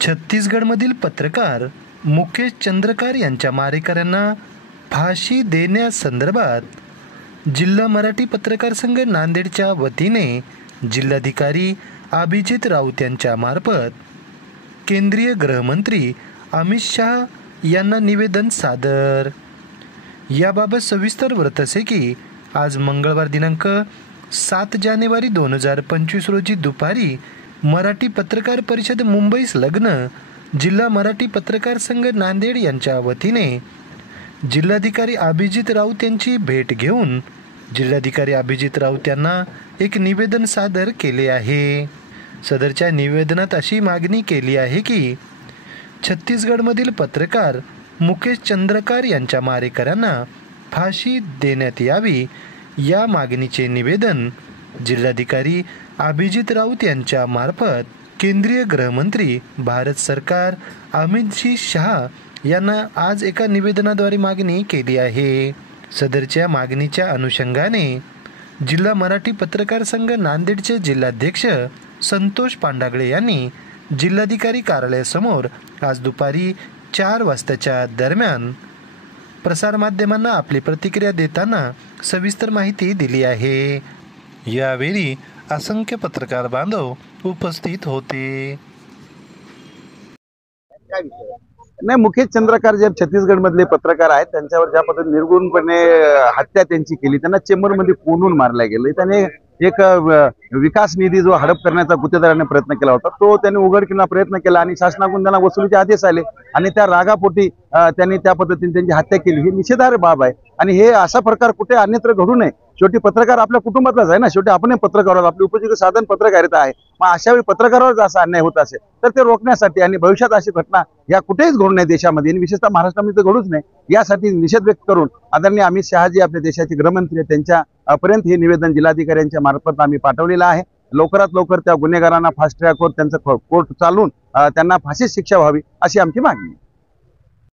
छत्तीसगडमधील पत्रकार मुकेश चंद्रकार यांच्या मारेकऱ्यांना फाशी देण्यासंदर्भात जिल्हा मराठी पत्रकार संघ नांदेडच्या वतीने जिल्हाधिकारी अभिजित राऊत यांच्या मार्फत केंद्रीय गृहमंत्री अमित शाह यांना निवेदन सादर। याबाबत सविस्तर वृत्त असे की आज मंगळवार दिनांक 7 जानेवारी 2025 रोजी दुपारी मराठी पत्रकार परिषद मुंबई संलग्न जिल्हा मराठी पत्रकार संघ नांदेड यांच्या वतीने जिल्हाधिकारी अभिजित राऊत यांची भेट घेऊन जिल्हाधिकारी अभिजित राऊत यांना एक निवेदन सादर केले आहे। सदरच्या निवेदनात अशी मागणी केली आहे की छत्तीसगडमधील पत्रकार मुकेश चंद्रकार यांच्या मारेकऱ्यांना फाशी देण्यात यावी। या मागणीचे निवेदन जिल्हाधिकारी अभिजित राऊत यांच्या मार्फत केंद्रीय गृहमंत्री भारत सरकार अमित शाह यांना आज एका निवेदनाद्वारे मागणी केली आहे। सदरच्या मागणीच्या अनुषंगाने जिल्हा मराठी पत्रकार संघ नांदेडचे जिल्हाध्यक्ष संतोष पांडागळे यांनी जिल्हाधिकारी कार्यालयासमोर आज दुपारी 4 वाजताच्या दरम्यान प्रसारमाध्यमांना आपली प्रतिक्रिया देताना सविस्तर माहिती दिली आहे। यावेळी असंख्य पत्रकार बांधव उपस्थित होते। नाही, मुकेश चंद्रकार जे छत्तीसगड मधले पत्रकार आहेत त्यांच्यावर ज्या पद्धतीने निर्गुणपणे हत्या त्यांची केली, त्यांना चेंबरमध्ये कोंडून मारल्या गेलं। त्याने एक विकास निधी जो हडप करण्याचा गुत्तेदाराने प्रयत्न केला होता तो त्यांनी उघडकीला प्रयत्न केला आणि शासनाकडून त्यांना वसुलीचे आदेश आले आणि त्या रागापोटी त्यांनी त्या पद्धतीने त्यांची हत्या केली। ही निषेधार्ह बाब आहे आणि हे असा प्रकार कुठे अन्यत्र घडू नये। शेवटी पत्रकार आपल्या कुटुंबातलाच आहे ना, शेवटी आपण पत्रकार आहोत, आपली उपजीविका साधन पत्रकारिता आहे। मग अशा वेळी पत्रकारावर जर असा अन्याय होत असेल तर ते रोखण्यासाठी आणि भविष्यात अशी घटना या कुठेच घडू नये देशामध्ये आणि विशेषतः महाराष्ट्रामध्ये तर घडूच नाही यासाठी निषेध व्यक्त करून आदरणीय अमित शहाजी आपल्या देशाचे गृहमंत्री त्यांच्या पर्यंत हे निवेदन जिल्हाधिकाऱ्यांच्या मार्फत आम्ही पाठवलेलं आहे। लवकरात लवकर त्या गुन्हेगारांना फास्ट ट्रॅकवर त्यांचं कोर्ट चालून त्यांना फाशीची शिक्षा व्हावी अशी आमची मागणी आहे।